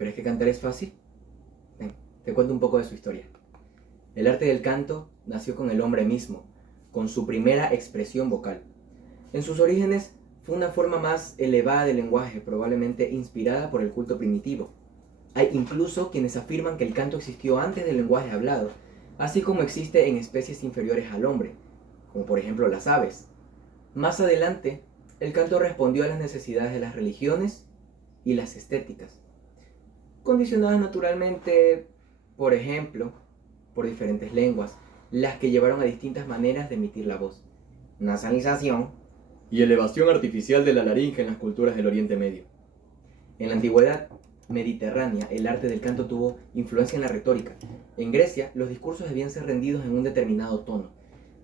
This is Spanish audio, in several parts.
¿Crees que cantar es fácil? Ven, te cuento un poco de su historia. El arte del canto nació con el hombre mismo, con su primera expresión vocal. En sus orígenes fue una forma más elevada del lenguaje, probablemente inspirada por el culto primitivo. Hay incluso quienes afirman que el canto existió antes del lenguaje hablado, así como existe en especies inferiores al hombre, como por ejemplo las aves. Más adelante, el canto respondió a las necesidades de las religiones y las estéticas, condicionadas naturalmente, por ejemplo, por diferentes lenguas, las que llevaron a distintas maneras de emitir la voz. Nasalización y elevación artificial de la laringe en las culturas del Oriente Medio. En la antigüedad mediterránea, el arte del canto tuvo influencia en la retórica. En Grecia, los discursos debían ser rendidos en un determinado tono.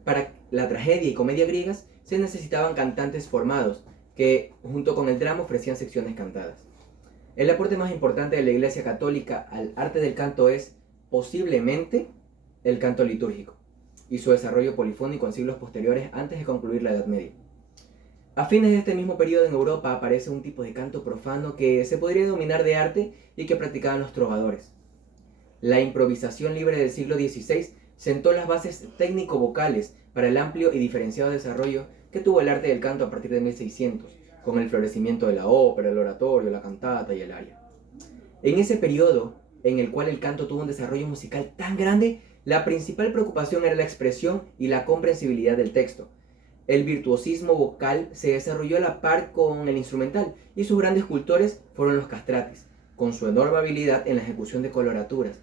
Para la tragedia y comedia griegas, se necesitaban cantantes formados, que, junto con el drama, ofrecían secciones cantadas. El aporte más importante de la Iglesia Católica al arte del canto es, posiblemente, el canto litúrgico, y su desarrollo polifónico en siglos posteriores antes de concluir la Edad Media. A fines de este mismo periodo en Europa aparece un tipo de canto profano que se podría denominar de arte y que practicaban los trovadores. La improvisación libre del siglo XVI sentó las bases técnico-vocales para el amplio y diferenciado desarrollo que tuvo el arte del canto a partir de 1600, con el florecimiento de la ópera, el oratorio, la cantata y el aria. En ese periodo, en el cual el canto tuvo un desarrollo musical tan grande, la principal preocupación era la expresión y la comprensibilidad del texto. El virtuosismo vocal se desarrolló a la par con el instrumental, y sus grandes cultores fueron los castratis, con su enorme habilidad en la ejecución de coloraturas.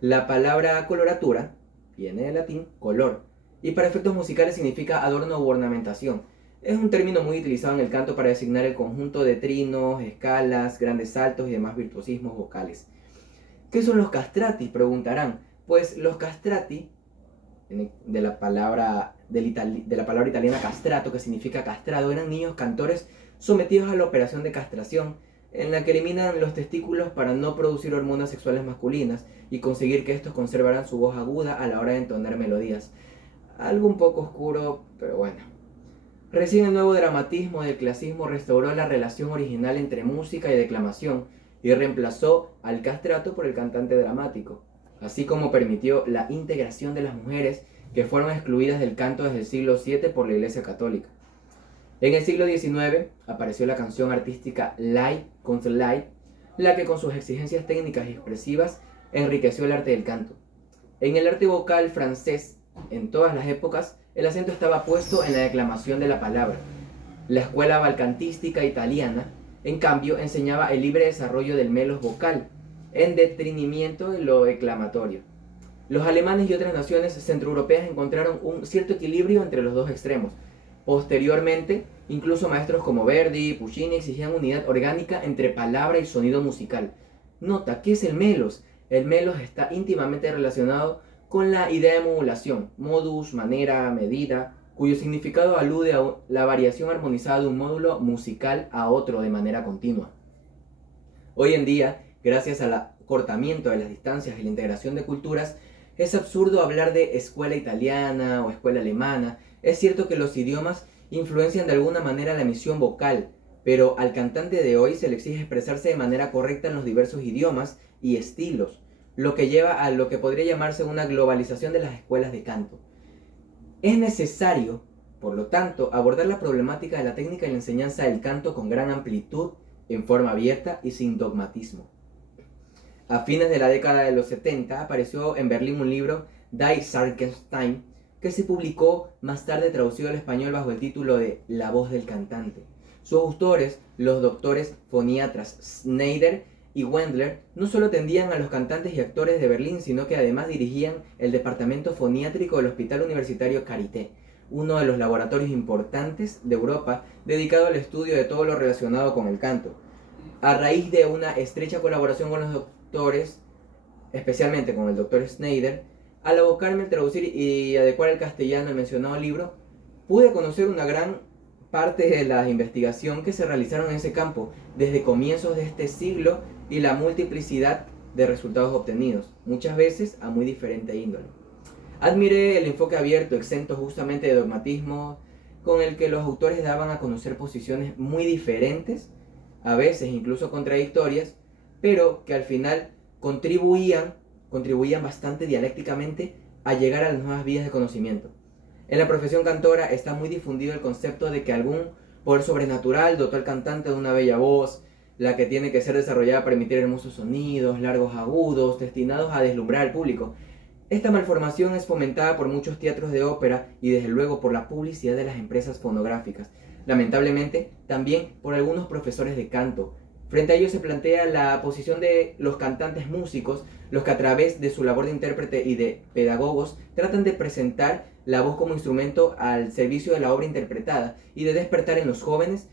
La palabra coloratura viene del latín color, y para efectos musicales significa adorno u ornamentación. Es un término muy utilizado en el canto para designar el conjunto de trinos, escalas, grandes saltos y demás virtuosismos vocales. ¿Qué son los castrati?, preguntarán. Pues los castrati, de la palabra italiana castrato, que significa castrado, eran niños cantores sometidos a la operación de castración, en la que eliminan los testículos para no producir hormonas sexuales masculinas y conseguir que estos conservaran su voz aguda a la hora de entonar melodías. Algo un poco oscuro, pero bueno. Recién el nuevo dramatismo del clasismo restauró la relación original entre música y declamación y reemplazó al castrato por el cantante dramático, así como permitió la integración de las mujeres que fueron excluidas del canto desde el siglo VII por la Iglesia Católica. En el siglo XIX apareció la canción artística Light contre Light, la que con sus exigencias técnicas y expresivas enriqueció el arte del canto. En el arte vocal francés, en todas las épocas, el acento estaba puesto en la declamación de la palabra. La escuela balcantística italiana, en cambio, enseñaba el libre desarrollo del melos vocal, en detrimento de lo declamatorio. Los alemanes y otras naciones centroeuropeas encontraron un cierto equilibrio entre los dos extremos. Posteriormente, incluso maestros como Verdi y Puccini exigían unidad orgánica entre palabra y sonido musical. Nota, ¿qué es el melos? El melos está íntimamente relacionado con la idea de modulación, modus, manera, medida, cuyo significado alude a la variación armonizada de un módulo musical a otro de manera continua. Hoy en día, gracias al acortamiento de las distancias y la integración de culturas, es absurdo hablar de escuela italiana o escuela alemana. Es cierto que los idiomas influencian de alguna manera la emisión vocal, pero al cantante de hoy se le exige expresarse de manera correcta en los diversos idiomas y estilos, lo que lleva a lo que podría llamarse una globalización de las escuelas de canto. Es necesario, por lo tanto, abordar la problemática de la técnica y la enseñanza del canto con gran amplitud, en forma abierta y sin dogmatismo. A fines de la década de los 70 apareció en Berlín un libro, Die Sargenstein, que se publicó más tarde traducido al español bajo el título de La voz del cantante. Sus autores, los doctores foniatras Schneider y Wendler, no solo atendían a los cantantes y actores de Berlín, sino que además dirigían el departamento foniátrico del Hospital Universitario Charité, uno de los laboratorios importantes de Europa dedicado al estudio de todo lo relacionado con el canto. A raíz de una estrecha colaboración con los doctores, especialmente con el doctor Schneider, al abocarme a traducir y adecuar al castellano el mencionado libro, pude conocer una gran parte de la investigación que se realizaron en ese campo desde comienzos de este siglo y la multiplicidad de resultados obtenidos, muchas veces a muy diferente índole. Admiré el enfoque abierto, exento justamente de dogmatismo, con el que los autores daban a conocer posiciones muy diferentes, a veces incluso contradictorias, pero que al final contribuían bastante dialécticamente a llegar a las nuevas vías de conocimiento. En la profesión cantora está muy difundido el concepto de que algún poder sobrenatural dotó al cantante de una bella voz, la que tiene que ser desarrollada para emitir hermosos sonidos, largos agudos, destinados a deslumbrar al público. Esta malformación es fomentada por muchos teatros de ópera y desde luego por la publicidad de las empresas fonográficas. Lamentablemente, también por algunos profesores de canto. Frente a ello se plantea la posición de los cantantes músicos, los que a través de su labor de intérprete y de pedagogos tratan de presentar la voz como instrumento al servicio de la obra interpretada y de despertar en los jóvenes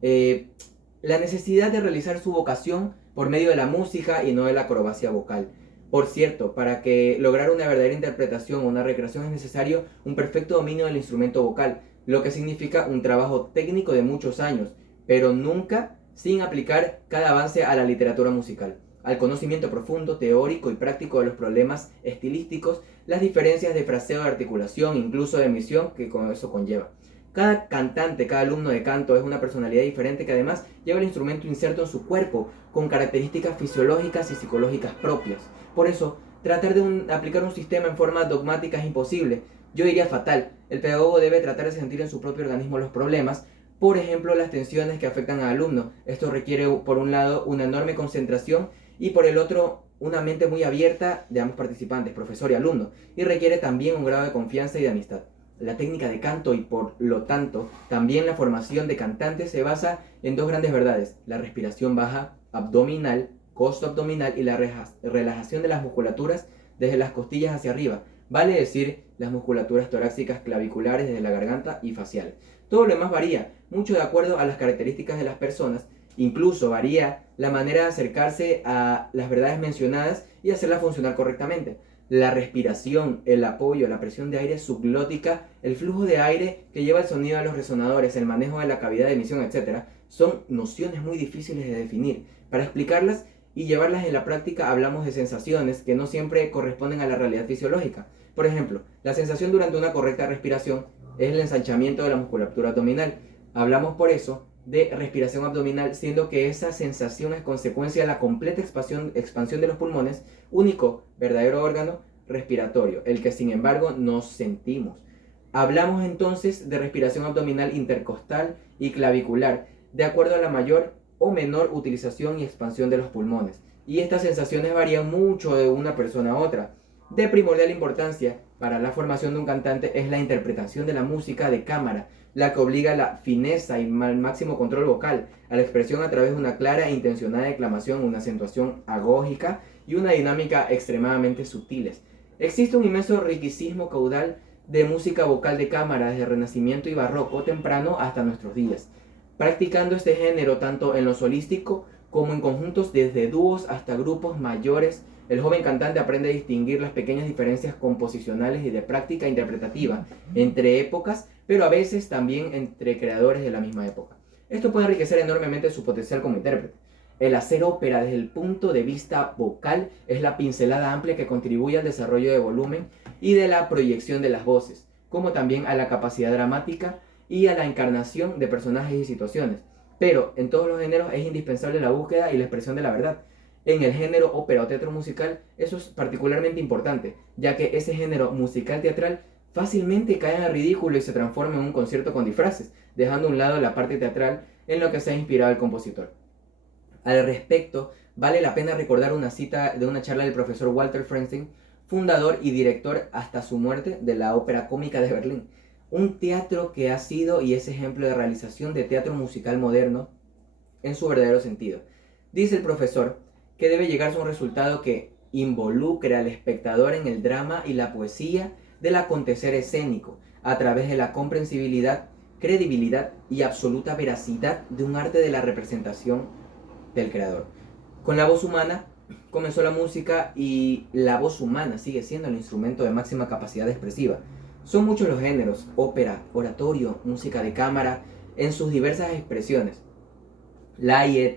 la necesidad de realizar su vocación por medio de la música y no de la acrobacia vocal. Por cierto, para que lograr una verdadera interpretación o una recreación es necesario un perfecto dominio del instrumento vocal, lo que significa un trabajo técnico de muchos años, pero nunca sin aplicar cada avance a la literatura musical, al conocimiento profundo, teórico y práctico de los problemas estilísticos, las diferencias de fraseo, de articulación, incluso de emisión que con eso conlleva. Cada cantante, cada alumno de canto es una personalidad diferente que además lleva el instrumento inserto en su cuerpo, con características fisiológicas y psicológicas propias. Por eso, tratar de aplicar un sistema en forma dogmática es imposible. Yo diría fatal. El pedagogo debe tratar de sentir en su propio organismo los problemas, por ejemplo, las tensiones que afectan al alumno. Esto requiere, por un lado, una enorme concentración y por el otro, una mente muy abierta de ambos participantes, profesor y alumno, y requiere también un grado de confianza y de amistad. La técnica de canto y por lo tanto también la formación de cantantes se basa en dos grandes verdades: la respiración baja abdominal, costo abdominal, y la relajación de las musculaturas desde las costillas hacia arriba, vale decir las musculaturas torácicas, claviculares desde la garganta y faciales. Todo lo demás varía mucho de acuerdo a las características de las personas, incluso varía la manera de acercarse a las verdades mencionadas y hacerlas funcionar correctamente. La respiración, el apoyo, la presión de aire subglótica, el flujo de aire que lleva el sonido a los resonadores, el manejo de la cavidad de emisión, etc., son nociones muy difíciles de definir. Para explicarlas y llevarlas en la práctica hablamos de sensaciones que no siempre corresponden a la realidad fisiológica. Por ejemplo, la sensación durante una correcta respiración es el ensanchamiento de la musculatura abdominal. Hablamos por eso de respiración abdominal, siendo que esa sensación es consecuencia de la completa expansión de los pulmones, único verdadero órgano respiratorio, el que sin embargo no sentimos. Hablamos entonces de respiración abdominal intercostal y clavicular, de acuerdo a la mayor o menor utilización y expansión de los pulmones. Y estas sensaciones varían mucho de una persona a otra. De primordial importancia para la formación de un cantante es la interpretación de la música de cámara, la que obliga a la fineza y al máximo control vocal, a la expresión a través de una clara e intencionada declamación, una acentuación agógica y una dinámica extremadamente sutiles. Existe un inmenso riquísimo caudal de música vocal de cámara desde el Renacimiento y Barroco temprano hasta nuestros días, practicando este género tanto en lo solístico como en conjuntos desde dúos hasta grupos mayores. El joven cantante aprende a distinguir las pequeñas diferencias composicionales y de práctica interpretativa entre épocas, pero a veces también entre creadores de la misma época. Esto puede enriquecer enormemente su potencial como intérprete. El hacer ópera desde el punto de vista vocal es la pincelada amplia que contribuye al desarrollo de volumen y de la proyección de las voces, como también a la capacidad dramática y a la encarnación de personajes y situaciones. Pero en todos los géneros es indispensable la búsqueda y la expresión de la verdad. En el género ópera o teatro musical eso es particularmente importante, ya que ese género musical teatral fácilmente cae en el ridículo y se transforma en un concierto con disfraces, dejando a un lado la parte teatral en lo que se ha inspirado el compositor. Al respecto, vale la pena recordar una cita de una charla del profesor Walter Frentzen, fundador y director hasta su muerte de la Ópera Cómica de Berlín, un teatro que ha sido y es ejemplo de realización de teatro musical moderno en su verdadero sentido. Dice el profesor que debe llegarse a un resultado que involucre al espectador en el drama y la poesía del acontecer escénico, a través de la comprensibilidad, credibilidad y absoluta veracidad de un arte de la representación del creador. Con la voz humana comenzó la música y la voz humana sigue siendo el instrumento de máxima capacidad expresiva. Son muchos los géneros: ópera, oratorio, música de cámara, en sus diversas expresiones. Lied,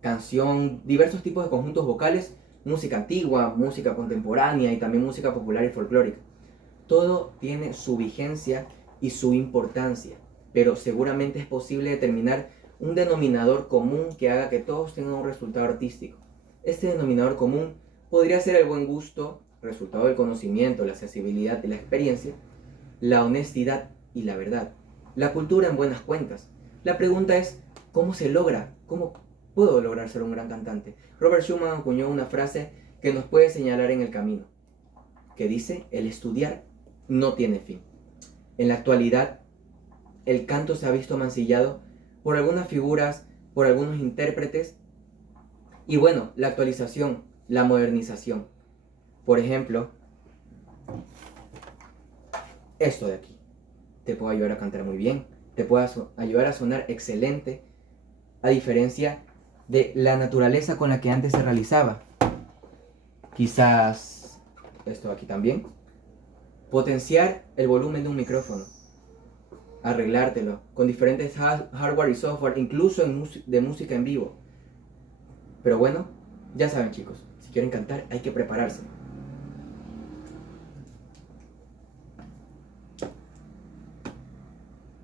canción, diversos tipos de conjuntos vocales, música antigua, música contemporánea y también música popular y folclórica. Todo tiene su vigencia y su importancia, pero seguramente es posible determinar un denominador común que haga que todos tengan un resultado artístico. este denominador común podría ser el buen gusto, resultado del conocimiento, la accesibilidad y la experiencia, la honestidad y la verdad, la cultura en buenas cuentas. La pregunta es, ¿cómo se logra? ¿Cómo puedo lograr ser un gran cantante? Robert Schumann acuñó una frase que nos puede señalar en el camino, que dice, el estudiar no tiene fin. En la actualidad, el canto se ha visto mancillado por algunas figuras, por algunos intérpretes, y bueno, la actualización, la modernización. Por ejemplo, esto de aquí, te puede ayudar a cantar muy bien, te puede ayudar a sonar excelente, a diferencia de la naturaleza con la que antes se realizaba. Quizás esto de aquí también. Potenciar el volumen de un micrófono, arreglártelo con diferentes hardware y software, incluso de música en vivo. Pero bueno, ya saben chicos, si quieren cantar hay que prepararse.